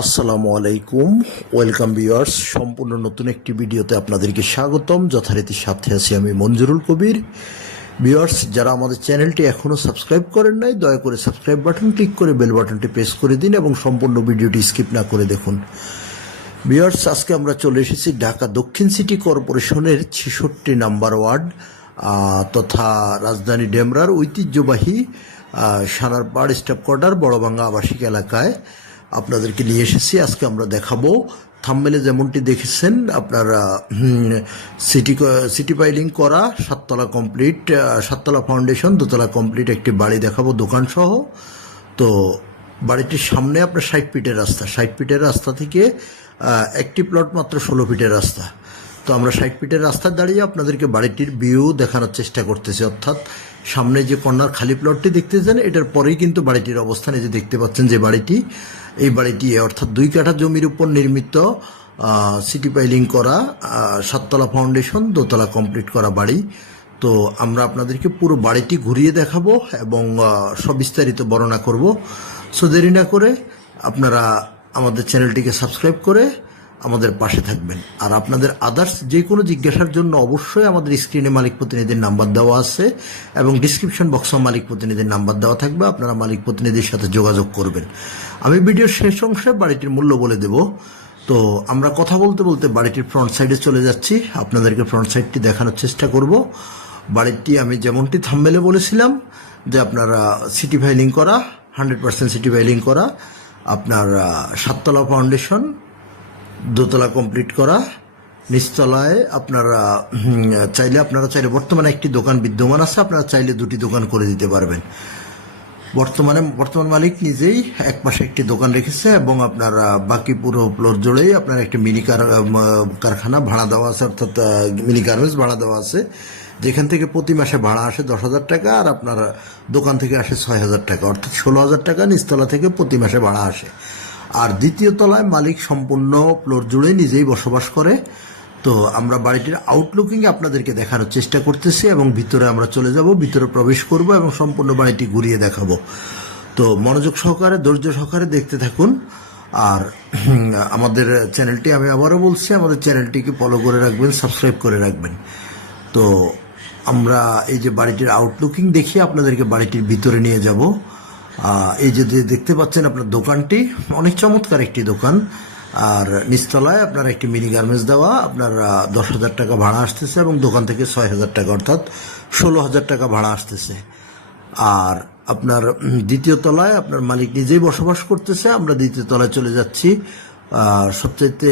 আসসালামু আলাইকুম, welcome viewers. সম্পূর্ণ নতুন একটি ভিডিওতে আপনাদেরকে স্বাগতম। যথারীতি সাথে আছি আমি মঞ্জুরুল কবির। ভিউয়ার্স, যারা আমাদের চ্যানেলটি এখনও সাবস্ক্রাইব করেন নাই, দয়া করে সাবস্ক্রাইব বাটন ক্লিক করে বেল বাটনটি প্রেস করে দিন এবং সম্পূর্ণ ভিডিওটি স্কিপ না করে দেখুন। ভিউয়ার্স, আজকে আমরা চলে এসেছি ঢাকা দক্ষিণ সিটি কর্পোরেশনের ৬৬ নাম্বার ওয়ার্ড তথা রাজধানী ডেমরার ঐতিহ্যবাহী সানারপাড় স্টাফ কোয়ার্টার বড়বাঙ্গা আবাসিক এলাকায় আপনাদেরকে নিয়ে এসেছি। আজকে আমরা দেখাবো, থাম্বনেলে যেমনটি দেখেছেন আপনারা, সিটি পাইলিং করা, সাততলা কমপ্লিট, সাততলা ফাউন্ডেশন, দোতলা কমপ্লিট একটি বাড়ি দেখাবো দোকান সহ। তো বাড়িটির সামনে আপনার ৬০ ফিটের রাস্তা, ৬০ ফিটের রাস্তা থেকে একটি প্লট মাত্র ১৬ ফিটের রাস্তা। তো আমরা ৬০ ফিটের রাস্তায় দাঁড়িয়ে আপনাদেরকে বাড়িটির ভিউ দেখানোর চেষ্টা করতেছি। অর্থাৎ সামনে যে কর্নার খালি প্লটটি দেখতেছেন, এটার পরেই কিন্তু বাড়িটির অবস্থান। এই যে দেখতে পাচ্ছেন যে বাড়িটি, এই বাড়িটি অর্থাৎ ২ কাঠা জমির উপর নির্মিত, সিটি পাইলিং করা, সাততলা ফাউন্ডেশন, দোতলা কমপ্লিট করা বাড়ি। তো আমরা আপনাদেরকে পুরো বাড়িটি ঘুরিয়ে দেখাবো এবং সবিস্তারিত বর্ণনা করব। সো দেরি না করে আপনারা আমাদের চ্যানেলটিকে সাবস্ক্রাইব করে আমাদের পাশে থাকবেন। আর আপনাদের আদার্স যে কোনো জিজ্ঞাসার জন্য অবশ্যই আমাদের স্ক্রিনে মালিক প্রতিনিধির নাম্বার দেওয়া আছে এবং ডিসক্রিপশন বক্সেও মালিক প্রতিনিধির নাম্বার দেওয়া থাকবে। আপনারা মালিক প্রতিনিধির সাথে যোগাযোগ করবেন। আমি ভিডিওর শেষ অংশে বাড়িটির মূল্য বলে দেব। তো আমরা কথা বলতে বলতে বাড়িটির ফ্রন্ট সাইডে চলে যাচ্ছি, আপনাদেরকে ফ্রন্ট সাইডটি দেখানোর চেষ্টা করব। বাড়িটি আমি যেমনটি থাম্বনেলে বলেছিলাম যে আপনারা সিটি ফাইলিং করা, 100% সিটি ফাইলিং করা, আপনার সাততলা ফাউন্ডেশন, দোতলা কমপ্লিট করা, নিচতলায় আপনারা চাইলে বর্তমানে একটি দোকান বিদ্যমান আছে, আপনারা চাইলে 2টি দোকান করে দিতে পারবেন। বর্তমান মালিক নিজেই এক পাশে একটি দোকান রেখেছে এবং আপনার বাকি পুরো ফ্লোর জুড়েই আপনার একটি মিনি কারখানা ভাড়া দেওয়া আছে, অর্থাৎ মিনি গার্মেন্টস ভাড়া দেওয়া আছে, যেখান থেকে প্রতি মাসে ভাড়া আসে 10,000 টাকা আর আপনার দোকান থেকে আসে 6,000 টাকা, অর্থাৎ 16,000 টাকা নিচতলা থেকে প্রতি মাসে ভাড়া আসে। আর দ্বিতীয় তলায় মালিক সম্পূর্ণ ফ্লোর জুড়ে নিজেই বসবাস করে। তো আমরা বাড়িটির আউটলুকিং আপনাদেরকে দেখানোর চেষ্টা করতেছি এবং ভিতরে আমরা চলে যাব, ভিতরে প্রবেশ করব এবং সম্পূর্ণ বাড়িটি ঘুরিয়ে দেখাবো। তো মনোযোগ সহকারে, ধৈর্য সহকারে দেখতে থাকুন। আর আমাদের চ্যানেলটি, আমি আবারও বলছি, আমাদের চ্যানেলটিকে ফলো করে রাখবেন, সাবস্ক্রাইব করে রাখবেন। তো আমরা এই যে বাড়িটির আউটলুকিং দেখিয়ে আপনাদেরকে বাড়িটির ভিতরে নিয়ে যাব। এই যে দেখতে পাচ্ছেন আপনার দোকানটি অনেক চমৎকার একটি দোকান। আর নিচতলায় আপনার একটি মিনি গার্মেন্টস দেওয়া, আপনার 10,000 টাকা ভাড়া আসতেছে এবং দোকান থেকে 6,000 টাকা, অর্থাৎ 16,000 টাকা ভাড়া আসতেছে। আর আপনার দ্বিতীয় তলায় আপনার মালিক নিজেই বসবাস করতেছে। আমরা দ্বিতীয় তলায় চলে যাচ্ছি। সবচাইতে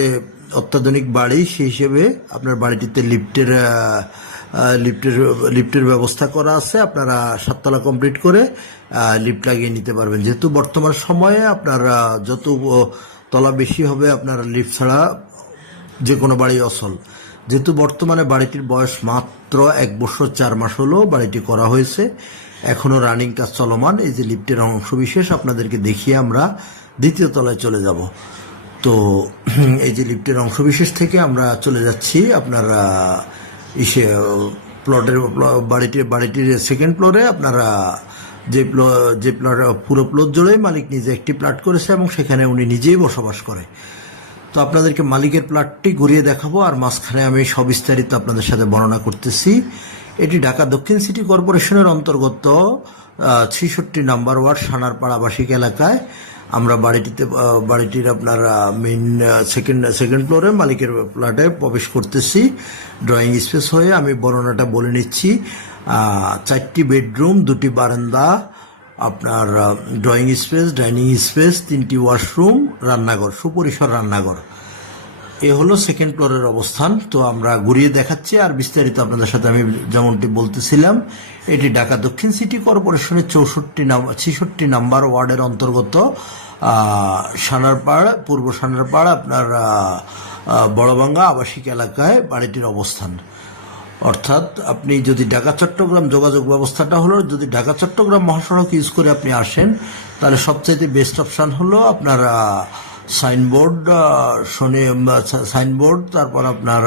অত্যাধুনিক বাড়ি সেই হিসেবে আপনার বাড়িটিতে লিফটের ব্যবস্থা করা আছে। আপনারা 7তলা কমপ্লিট করে লিফট লাগিয়ে নিতে পারবেন, যেহেতু বর্তমান সময়ে আপনার যত তলা বেশি হবে আপনার লিফট ছাড়া যে কোনো বাড়ি অচল। যেহেতু বর্তমানে বাড়িটির বয়স মাত্র 1 বছর 4 মাস হলো বাড়িটি করা হয়েছে, এখনো রানিং কাজ চলমান। এই যে লিফটের অংশবিশেষ আপনাদেরকে দেখিয়ে আমরা দ্বিতীয় তলায় চলে যাব। তো এই যে লিফটের অংশবিশেষ থেকে আমরা চলে যাচ্ছি আপনার বাড়িটির সেকেন্ড ফ্লোরে। আপনারা যে পুরো ফ্লোর জুড়েই মালিক নিজে একটি প্লট করেছে এবং সেখানে উনি নিজেই বসবাস করে। তো আপনাদেরকে মালিকের প্লটটি ঘুরিয়ে দেখাবো আর মাঝখানে আমি সবিস্তারিত আপনাদের সাথে বর্ণনা করতেছি। এটি ঢাকা দক্ষিণ সিটি কর্পোরেশনের অন্তর্গত ৬৬ নাম্বার ওয়ার্ড সানারপাড় আবাসিক এলাকায় আমরা বাড়িটির আপনার মেইন সেকেন্ড ফ্লোরে মালিকের ফ্ল্যাটে প্রবেশ করতেছি। ড্রয়িং স্পেস হয়ে আমি বর্ণনাটা বলে নিচ্ছি। 4টি বেডরুম, 2টি বারান্দা, আপনার ড্রয়িং স্পেস, ডাইনিং স্পেস, 3টি ওয়াশরুম, রান্নাঘর, সুপরিসর রান্নাঘর। এ হলো সেকেন্ড ফ্লোরের অবস্থান। তো আমরা ঘুরিয়ে দেখাচ্ছি আর বিস্তারিত আপনাদের সাথে আমি যেমনটি বলতেছিলাম, এটি ঢাকা দক্ষিণ সিটি কর্পোরেশনের ৬৬ নাম্বার ওয়ার্ডের অন্তর্গত সানারপাড়, পূর্ব সানারপাড় আপনার বড়বাঙ্গা আবাসিক এলাকায় বাড়িটির অবস্থান। অর্থাৎ আপনি যদি ঢাকা চট্টগ্রাম যোগাযোগ ব্যবস্থাটা হলো, যদি ঢাকা চট্টগ্রাম মহাসড়ক ইউজ করে আপনি আসেন, তাহলে সবচাইতে বেস্ট অপশান হলো আপনার সাইনবোর্ড, তারপর আপনার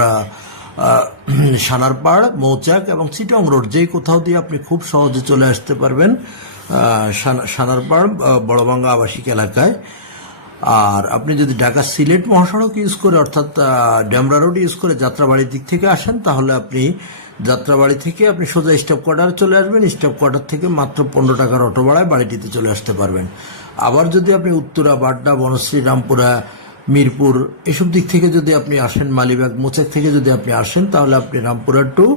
সানারপাড়, মৌচাক এবং চিটং রোড, যেই কোথাও দিয়ে আপনি খুব সহজে চলে আসতে পারবেন সানারপাড় বড়বাঙ্গা আবাসিক এলাকায়। আর আপনি যদি ঢাকা সিলেট মহাসড়ক ইউজ করে অর্থাৎ ডেমরা রোড ইউজ করে যাত্রাবাড়ির দিক থেকে আসেন, তাহলে আপনি যাত্রাবাড়ি থেকে আপনি সোজা স্টপ কোয়ার্টারে চলে আসবেন। স্টপ কোয়ার্টার থেকে মাত্র 15 টাকার অটো ভাড়ায় বাড়িটিতে চলে আসতে পারবেন। আবার যদি আপনি উত্তরা, বাড্ডা, বনশ্রী, রামপুরা, মিরপুর এসব দিক থেকে যদি আপনি আসেন, মালিবাগ, মোচাক থেকে যদি আপনি আসেন, তাহলে আপনি Rampura to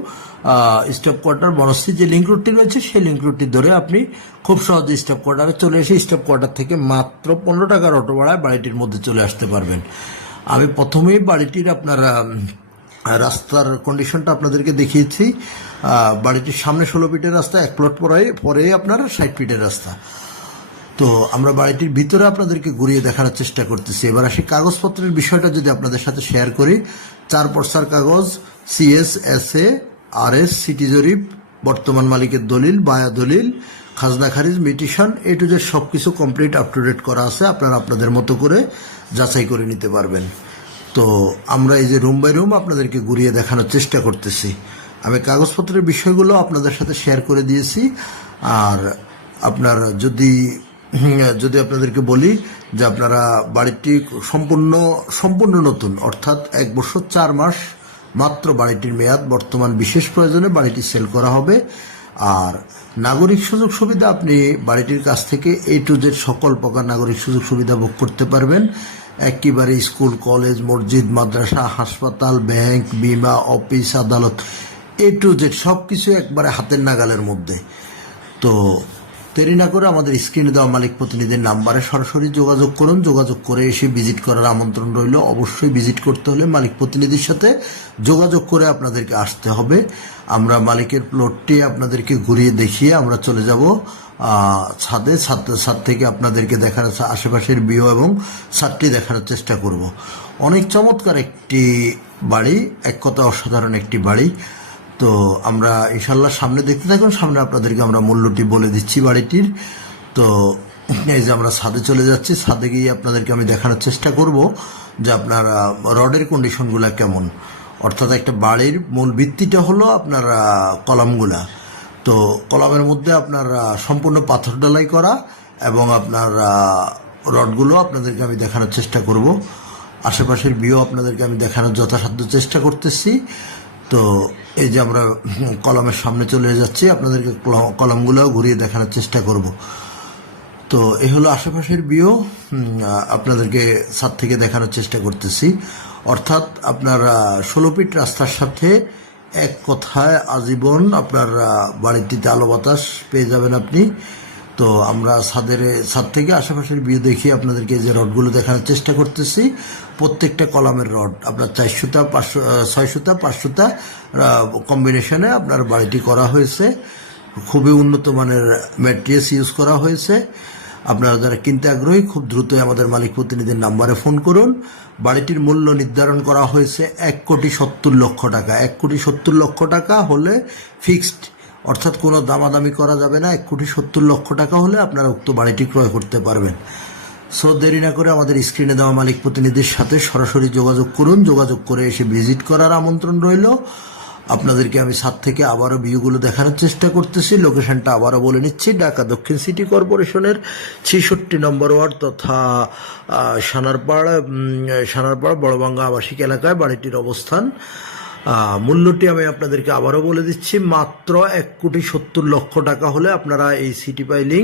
stop quarter Banasree যে লিঙ্ক রুটটি রয়েছে সেই লিঙ্ক রুটটি ধরে আপনি খুব সহজে স্টপ কোয়ার্টারে চলে এসে স্টপ কোয়ার্টার থেকে মাত্র 15 টাকার অটো ভাড়ায় বাড়িটির মধ্যে চলে আসতে পারবেন। আমি প্রথমেই বাড়িটির আপনার রাস্তার কন্ডিশনটা আপনাদেরকে দেখিয়েছি। বাড়িটির সামনে 16 ফিটের রাস্তা, 1 প্লট পরে আপনার 60 ফিটের রাস্তা। তো আমরা বাড়িটির ভিতরে আপনাদেরকে ঘুরিয়ে দেখানোর চেষ্টা করতেছি। এবার আসি কাগজপত্রের বিষয়টা যদি আপনাদের সাথে শেয়ার করি। 4 পর্সার কাগজ, CS, SA, RS, সিটি জরিপ, বর্তমান মালিকের দলিল, বায়া দলিল, খাজনা খারিজ, মিটিশন, এ টু জেড সবকিছু কমপ্লিট আপ টু ডেট করা আছে। আপনারা আপনাদের মতো করে যাচাই করে নিতে পারবেন। তো আমরা এই যে রুম বাই রুম আপনাদেরকে ঘুরিয়ে দেখানোর চেষ্টা করতেছি। আমি কাগজপত্রের বিষয়গুলো আপনাদের সাথে শেয়ার করে দিয়েছি। আর আপনারা যদি আপনাদেরকে বলি যে আপনারা বাড়িটি সম্পূর্ণ নতুন, অর্থাৎ 1 বছর 4 মাস মাত্র বাড়িটির মেয়াদ। বর্তমান বিশেষ প্রয়োজনে বাড়িটি সেল করা হবে। আর নাগরিক সুযোগ সুবিধা আপনি বাড়িটির কাছ থেকে A to Z সকল প্রকার নাগরিক সুযোগ সুবিধা ভোগ করতে পারবেন। একেবারে স্কুল, কলেজ, মসজিদ, মাদ্রাসা, হাসপাতাল, ব্যাংক, বিমা, অফিস, আদালত, A to Z সবকিছু একবারে হাতের নাগালের মধ্যে। তো দেরি না করে আমাদের স্ক্রিনে দেওয়া মালিক প্রতিনিধির নাম্বারে সরাসরি যোগাযোগ করুন। যোগাযোগ করে এসে ভিজিট করার আমন্ত্রণ রইল। অবশ্যই ভিজিট করতে হলে মালিক প্রতিনিধির সাথে যোগাযোগ করে আপনাদেরকে আসতে হবে। আমরা মালিকের প্লটটি আপনাদেরকে ঘুরিয়ে দেখিয়ে আমরা চলে যাব ছাদে। ছাদ থেকে আপনাদেরকে দেখার আশেপাশের ভিউ এবং ছাদটি দেখার চেষ্টা করব। অনেক চমৎকার একটি বাড়ি, এক কথা অসাধারণ একটি বাড়ি। তো আমরা ইনশাল্লাহ সামনে দেখতে থাকুন। সামনে আপনাদেরকে আমরা মূল্যটি বলে দিচ্ছি বাড়িটির। তো এই যে আমরা ছাদে চলে যাচ্ছি। ছাদে গিয়ে আপনাদেরকে আমি দেখানোর চেষ্টা করব যে আপনার রডের কন্ডিশনগুলো কেমন। অর্থাৎ একটা বাড়ির মূল ভিত্তিটা হলো আপনার কলামগুলা। তো কলামের মধ্যে আপনার সম্পূর্ণ পাথর ঢালাই করা এবং আপনার রডগুলো আপনাদেরকে আমি দেখানোর চেষ্টা করব। আশেপাশের ভিউ আপনাদেরকে আমি দেখানোর যথাসাধ্য চেষ্টা করতেছি। তো এই যে আমরা কলামের সামনে চলে যাচ্ছি, আপনাদেরকে কলামগুলোও ঘুরিয়ে দেখানোর চেষ্টা করব। তো এই হলো আশেপাশের ভিউ, আপনাদেরকে ছাদ থেকে দেখানোর চেষ্টা করতেছি। অর্থাৎ আপনার 16 ফিট রাস্তার সাথে এক কথায় আজীবন আপনার বাড়িটিতে আলো বাতাস পেয়ে যাবেন আপনি। তো আমরা ছাদ থেকে আশেপাশের ভিউ দেখিয়ে আপনাদেরকে যে রডগুলো দেখানোর চেষ্টা করতেছি। প্রত্যেকটা কলামের রড আপনার 4 সুতা, 6 সুতা, 5 সুতা কম্বিনেশনে আপনার বাড়িটি করা হয়েছে। খুবই উন্নত মানের ম্যাট্রিয়াস ইউজ করা হয়েছে। আপনারা যারা কিনতে আগ্রহী খুব দ্রুতই আমাদের মালিক প্রতিনিধির নাম্বারে ফোন করুন। বাড়িটির মূল্য নির্ধারণ করা হয়েছে 1,70,00,000 টাকা। 1,70,00,000 টাকা হলে ফিক্সড, অর্থাৎ কোনো দামাদামি করা যাবে না। 1,70,00,000 টাকা হলে আপনারা উক্ত বাড়িটি ক্রয় করতে পারবেন। সো দেরি না করে আমাদের স্ক্রিনে দেওয়া মালিক প্রতিনিধির সাথে সরাসরি যোগাযোগ করুন। যোগাযোগ করে এসে ভিজিট করার আমন্ত্রণ রইল। আপনাদেরকে আমি ছাদ থেকে আবারও ভিউগুলো দেখানোর চেষ্টা করতেছি। লোকেশনটা আবারও বলে নিচ্ছি, ঢাকা দক্ষিণ সিটি কর্পোরেশনের 66 নম্বর ওয়ার্ড তথা সানারপাড় বড়বাঙ্গা আবাসিক এলাকায় বাড়িটির অবস্থান। মূল্যটি আমি আপনাদেরকে আবারও বলে দিচ্ছি, মাত্র 1,70,00,000 টাকা হলে আপনারা এই সিটি পাইলিং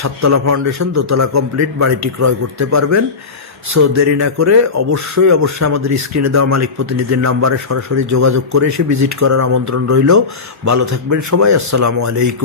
7 তলা ফাউন্ডেশন 2 তলা কমপ্লিট বাড়িটি ক্রয় করতে পারবেন। সো দেরি না করে অবশ্যই আমাদের স্ক্রিনে দেওয়া মালিক প্রতিনিধির নাম্বারে সরাসরি যোগাযোগ করে এসে ভিজিট করার আমন্ত্রণ রইল। ভালো থাকবেন সবাই। আসসালামু আলাইকুম।